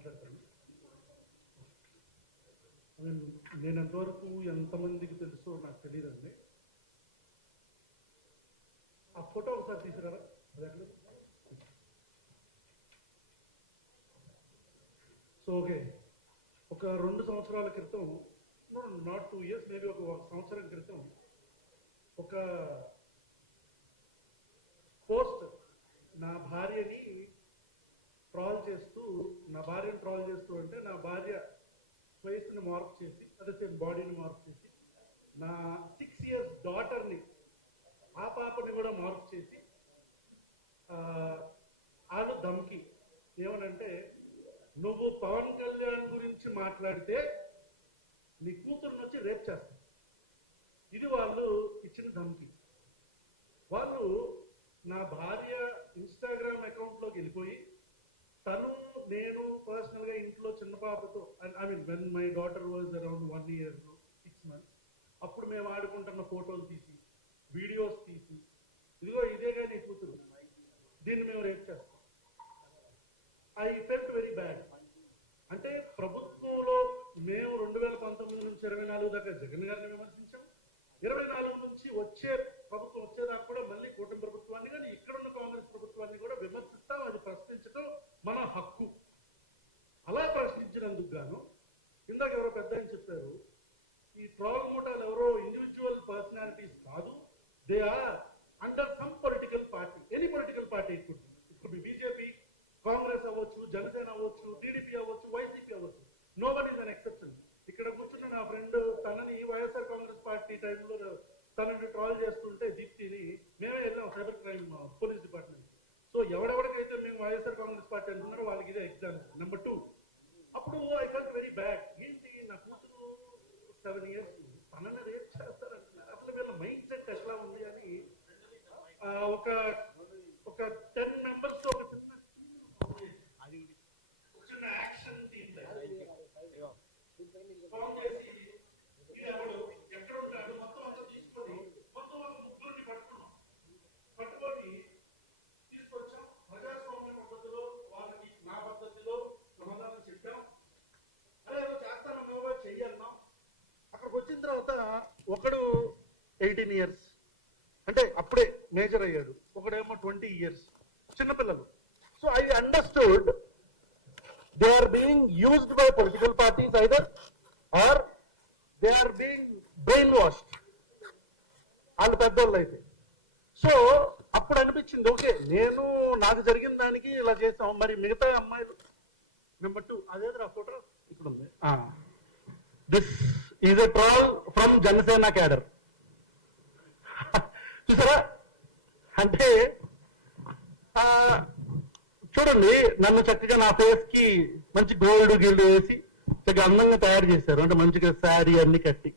మాట్లాడతాను. నేను ఎంతవరకు ఎంతమందికి తెలుసో నాకు తెలియదండి. ఆ ఫోటో ఒకసారి తీసుకురారా. అది ఎట్లా? సో ఓకే, ఒక 2 సంవత్సరాల క్రితం, నాట్ 2 years, మేబీ ఒక సంవత్సరం క్రితం ఒక పోస్ట్ నా భార్యని ట్రాల్ చేస్తూ అంటే నా భార్య వయసుని మార్పు చేసి, అదే సేమ్ బాడీని మార్పు చేసి, నా 6 years డాటర్ని, ఆ పాపని కూడా మార్పు చేసి, వాళ్ళు ధమ్కి ఏమనంటే, నువ్వు పవన్ కళ్యాణ్ గురించి మాట్లాడితే నీ కూతురుని వచ్చి రేప్ చేస్తా. ఇది వాళ్ళు ఇచ్చిన ధమ్కి. వాళ్ళు నా భార్య ఇన్స్టాగ్రామ్ అకౌంట్లోకి వెళ్ళిపోయి, నేను పర్సనల్గా ఇంట్లో చిన్న పాపతో, I mean when my daughter was around 1 year 6 months, అప్పుడు మేము ఆడుకుంటున్న ఫోటోలు తీసి, వీడియోస్ తీసి, ఇదిగో ఇదేగా నీ కూతురు, దీన్ని మేము రేప్ చేస్తాం. I felt very bad. అంటే ప్రభుత్వంలో మేము 2019 నుంచి 24 దాకా జగన్ గారిని విమర్శించాం. 24 నుంచి ప్రభుత్వం వచ్చేదాకా కూడా మళ్ళీ కూటమి ప్రభుత్వాన్ని కానీ ఇక్కడున్న కాంగ్రెస్ ప్రభుత్వాన్ని కూడా విమర్శిస్తాం. అది ప్రశ్నించడం మన హక్కు. అలా ప్రశ్నించినందుకు గాను ఇందాక ఎవరో పెద్ద అని చెప్పారు, ఈ ట్రాల్ మూటాలు ఎవరో ఇండివిజువల్ పర్సనాలిటీస్ కాదు, they are under some political party, any political party. ఇప్పుడు బీజేపీ, కాంగ్రెస్ అవ్వచ్చు, జనసేన అవ్వచ్చు, టీడీపీ అవ్వచ్చు, వైసీపీ అవ్వచ్చు, no one is an exception. ఇక్కడ కూర్చున్న నా ఫ్రెండ్ తనని వైఎస్ఆర్ కాంగ్రెస్ పార్టీ టైంలో తనని ట్రాల్ చేస్తుంటే దీప్తిని మేమే వెళ్ళాం cyber crime police department. So ఎవరెవరికైతే మేము వైఎస్ఆర్ కాంగ్రెస్ పార్టీ అంటున్నారో వాళ్ళకి ఇదే ఎగ్జాంపుల్. నెంబర్ 2, అప్పుడు ఐ ఫెల్ట్ వెరీ బ్యాడ్. ఏంటి నా కూతురు 7 years తనని రేప్ చేస్తారంటున్నారు, అసలు వీళ్ళ మైండ్ సెట్ ఎట్లా ఉంది అని ఒక 10 members తో ఒక చిన్న యాక్షన్ టీమ్ ఫామ్ చేసి, ఎక్కడ ఉంటాడు మొత్తం అంతా తీసుకొని మొత్తం ఒక 3 పట్టుకొని తీసుకొచ్చాం. ప్రజాస్వామ్య పద్ధతిలో వాళ్ళకి నా పద్ధతిలో సమాధానం చెప్పాం. అదే ఏదో చేస్తానో చెయ్యన్నాం. అక్కడికి వచ్చిన తర్వాత ఒకడు 18 years, అంటే అప్పుడే మేజర్ అయ్యాడు, ఒకడేమో 20 years, చిన్నపిల్లలు. So I understood they are being used by political parties either or they are being brainwashed, వాళ్ళు పెద్దోళ్ళు అయితే. సో అప్పుడు అనిపించింది, ఓకే నాకు జరిగిన దానికి ఇలా చేసాం, మరి మిగతా అమ్మాయిలు. నెంబర్ 2, అదేదో ఆ ఫోటో ఇక్కడ ఉంది. This is a troll from Janasena cadre. చూసారా? అంటే చూడండి, నన్ను చక్కగా నా ఫేస్ కి మంచి గోల్డ్ గిల్డ్ వేసి చక్కగా అందంగా తయారు చేశారు, అంటే మంచిగా శారీ అన్ని కట్టి.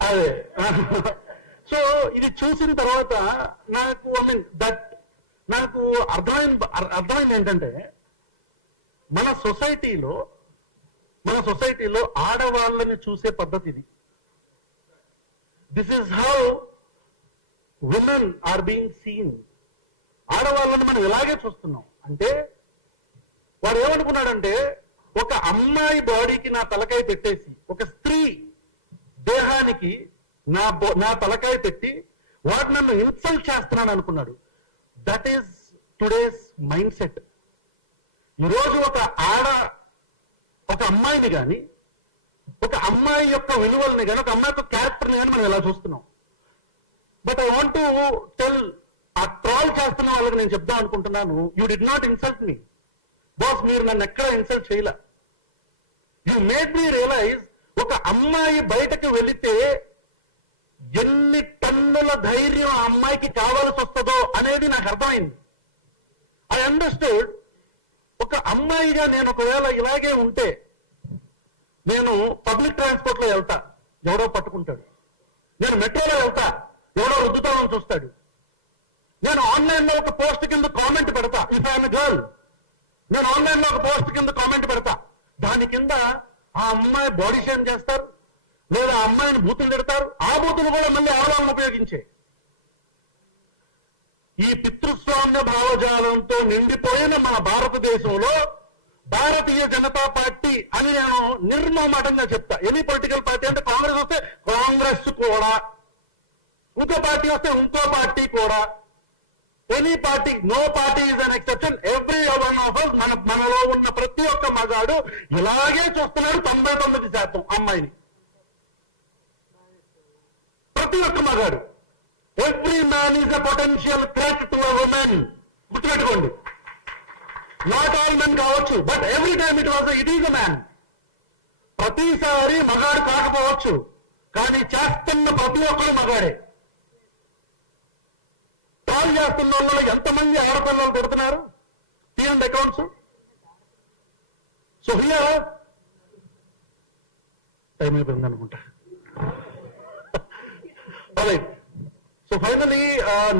అదే సో ఇది చూసిన తర్వాత నాకు నాకు అర్థమైంది ఏంటంటే, మన సొసైటీలో ఆడవాళ్ళని చూసే పద్ధతి ఇది. This is how women are being seen. ఆడవాళ్ళని మనం ఇలాగే చూస్తున్నాం. అంటే వాడు ఏమనుకున్నాడంటే, ఒక అమ్మాయి బాడీకి నా తలకాయ పెట్టేసి, ఒక స్త్రీ దేహానికి నా తలకాయ పెట్టి వాడు నన్ను ఇన్సల్ట్ చేస్తున్నాను అనుకున్నాడు. That is today's mind set. ఈరోజు ఒక అమ్మాయిని కానీ, ఒక అమ్మాయి యొక్క విలువల్ని కానీ, ఒక అమ్మాయి యొక్క క్యారెక్టర్ని కానీ మనం ఎలా చూస్తున్నాం. But I want to tell, ఆ ట్రాల్ చేస్తున్న వాళ్ళకి నేను చెప్దాం అనుకుంటున్నాను, you did not insult me boss. మీరు నన్ను ఎక్కడ ఇన్సల్ట్ చేయలే. యూ మేడ్ మీ రియలైజ్, ఒక అమ్మాయి బయటకు వెళితే ఎన్ని టన్నుల ధైర్యం ఆ అమ్మాయికి కావాల్సి వస్తుందో అనేది నాకు అర్థమైంది. I understood. ఒక అమ్మాయిగా నేను ఒకవేళ ఇలాగే ఉంటే, నేను పబ్లిక్ ట్రాన్స్పోర్ట్ లో వెళ్తా, ఎవడో పట్టుకుంటాడు. నేను మెట్రోలో వెళ్తా, ఎవడో రుద్దుతామని చూస్తాడు. నేను ఆన్లైన్ లో ఒక పోస్ట్ కింద కామెంట్ పెడతా, ఇఫ్ ఐఎమ్ ఎ గర్ల్, నేను ఆన్లైన్ లో ఒక పోస్ట్ కింద కామెంట్ పెడతా, దాని కింద ఆ అమ్మాయి బాడీ షేమ్ చేస్తారు, లేదా ఆ అమ్మాయిని బూతులు తిడతారు. ఆ బూతులు కూడా మళ్ళీ ఆడవాళ్ళని ఉపయోగించే. ఈ పితృస్వామ్య భావజాలంతో నిండిపోయిన మన భారతదేశంలో భారతీయ జనతా పార్టీ అని నేను నిర్మమాటంగా చెప్తా. ఎనీ పొలిటికల్ పార్టీ అంటే కాంగ్రెస్ వస్తే కాంగ్రెస్ కూడా, ఇంకో పార్టీ వస్తే ఇంకో పార్టీ కూడా, any party, no party is an exception. Every one of us, మనలో ఉన్న ప్రతి ఒక్క మగాడు ఇలాగే చూస్తున్నాడు 99% అమ్మాయిని. ప్రతి ఒక్క మగాడు, every man is a potential threat to a women. గుర్తుపెట్టుకోండి. నాట్ ఆల్ మెన్ కావచ్చు, but every time it is a man. ప్రతిసారి మగాడు కాకపోవచ్చు, కానీ చేస్తున్న ప్రతి ఒక్కరు మగాడే. కాల్ చేస్తున్న వాళ్ళు ఎంతమంది ఆడపిల్లలు పెడుతున్నారు? తీయండి అకౌంట్స్. సో హియర్ టైం అయిపోయింది అనుకుంటా. సో ఫైనలీ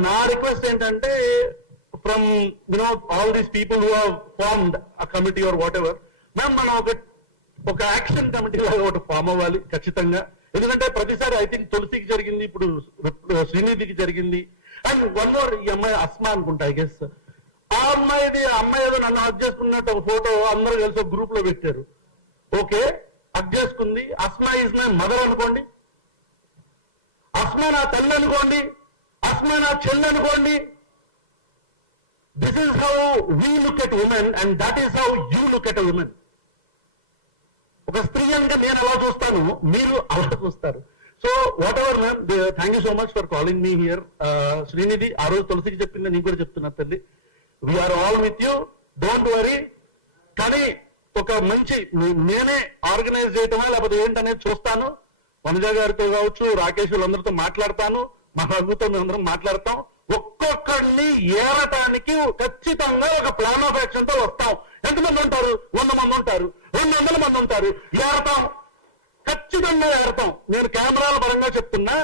నా రిక్వెస్ట్ ఏంటంటే, from all these people who have formed a committee or whatever, ma'am మనం ఒక యాక్షన్ కమిటీ లాగా ఒకటి ఫామ్ అవ్వాలి ఖచ్చితంగా. ఎందుకంటే ప్రతిసారి ఐ థింక్ తులసికి జరిగింది, ఇప్పుడు శ్రీనిధికి జరిగింది, అండ్ వన్ మోర్, ఈ అమ్మాయి అస్మా అనుకుంటా ఐ గెస్. ఆ అమ్మాయి ఏదో నన్ను హక్ చేసుకున్నట్టు ఒక ఫోటో అందరూ కలిసి ఒక గ్రూప్ లో పెట్టారు. ఓకే, హక్ చేసుకుంది. అస్మా ఈజ్ మై మదర్ అనుకోండి, అస్మా నా తల్లి అనుకోండి, అస్మా నా చెల్లి అనుకోండి. This is how we look at women and that is how you look at women. ఒక స్త్రీ అంటే నేను అలా చూస్తాను, మీరు అలా చూస్తారు. So whatever ma'am, thank you so much for calling me here. Srinidhi ఆ రోజు తులసికి చెప్పింది, నీకు కూడా చెప్తున్నా తల్లి, we are all with you, don't worry. కానీ ఒక మంచి నేనే ఆర్గనైజ్ చేయటమా లేకపోతే ఏంటనేది చూస్తాను. వనజ గారితో కావచ్చు, రాకేష్ వీళ్ళందరితో మాట్లాడతాను, మా రఘుతో మేమందరం మాట్లాడతాం. ఒక్కొక్కడిని ఏరటానికి ఖచ్చితంగా ఒక ప్లాన్ ఆఫ్ యాక్షన్ తో వస్తాం. ఎంతమంది ఉంటారు? 100 మంది ఉంటారు, 200 మంది ఉంటారు. ఏరతాం, ఖచ్చితంగా ఏరతాం. నేను కెమెరాల పరంగా చెప్తున్నా,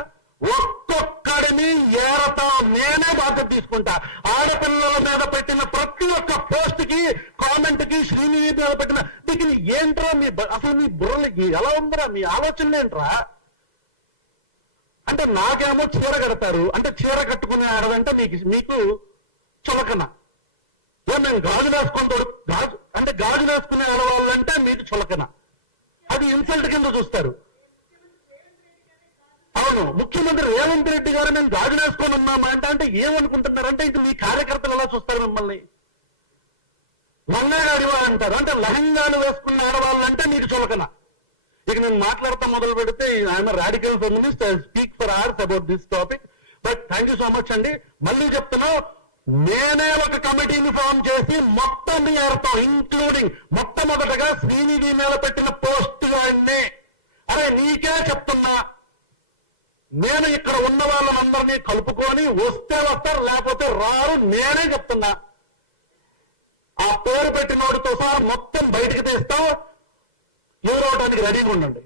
ఒక్కొక్కడిని ఏరతాం. నేనే బాధ్యత తీసుకుంటా. ఆడపిల్లల మీద పెట్టిన ప్రతి ఒక్క పోస్ట్ కి, కామెంట్ కి, శ్రీనిధి మీద పెట్టిన దీనికి ఏంట్రా అసలు మీ బుర్రలకి ఎలా ఉందిరా, మీ ఆలోచనలు ఏంట్రా అంటే, నాకేమో చీర కడతారు అంటే చీర కట్టుకునే ఆడదంటే మీకు చులకన. నేను గాజులు వేసుకుంటాడు, గాజులు వేసుకునే ఆడవాళ్ళంటే మీకు చులకన. అది ఇన్సల్ట్ కింద చూస్తారు. అవును, ముఖ్యమంత్రి రేవంత్ రెడ్డి గారు మేము గాజులు వేసుకొని ఉన్నామా అంటే ఏమనుకుంటున్నారంటే, ఇంక మీ కార్యకర్తలు ఎలా చూస్తారు మిమ్మల్ని? లంగాగాడివా అంటారు, అంటే లహంగాలు వేసుకున్న ఆడవాళ్ళంటే మీకు చులకన. ఇక నేను మాట్లాడతా మొదలు పెడితే, I'm radical feminist, I speak for hours about this topic. But thank you so much అండి. మళ్ళీ చెప్తున్నా, నేనే ఒక కమిటీని ఫామ్ చేసి మొత్తం ఏరుతాం, ఇంక్లూడింగ్ మొట్టమొదటగా శ్రీనిధి మీద పెట్టిన పోస్ట్ గానే. అరే నీకే చెప్తున్నా, నేను ఇక్కడ ఉన్న వాళ్ళందరినీ కలుపుకొని వస్తే వస్తారు, లేకపోతే రారు. నేనే చెప్తున్నా, ఆ పేరు పెట్టినోడితో సహా మొత్తం బయటికి తీస్తాం. ఎదురవడానికి రెడీగా ఉండండి.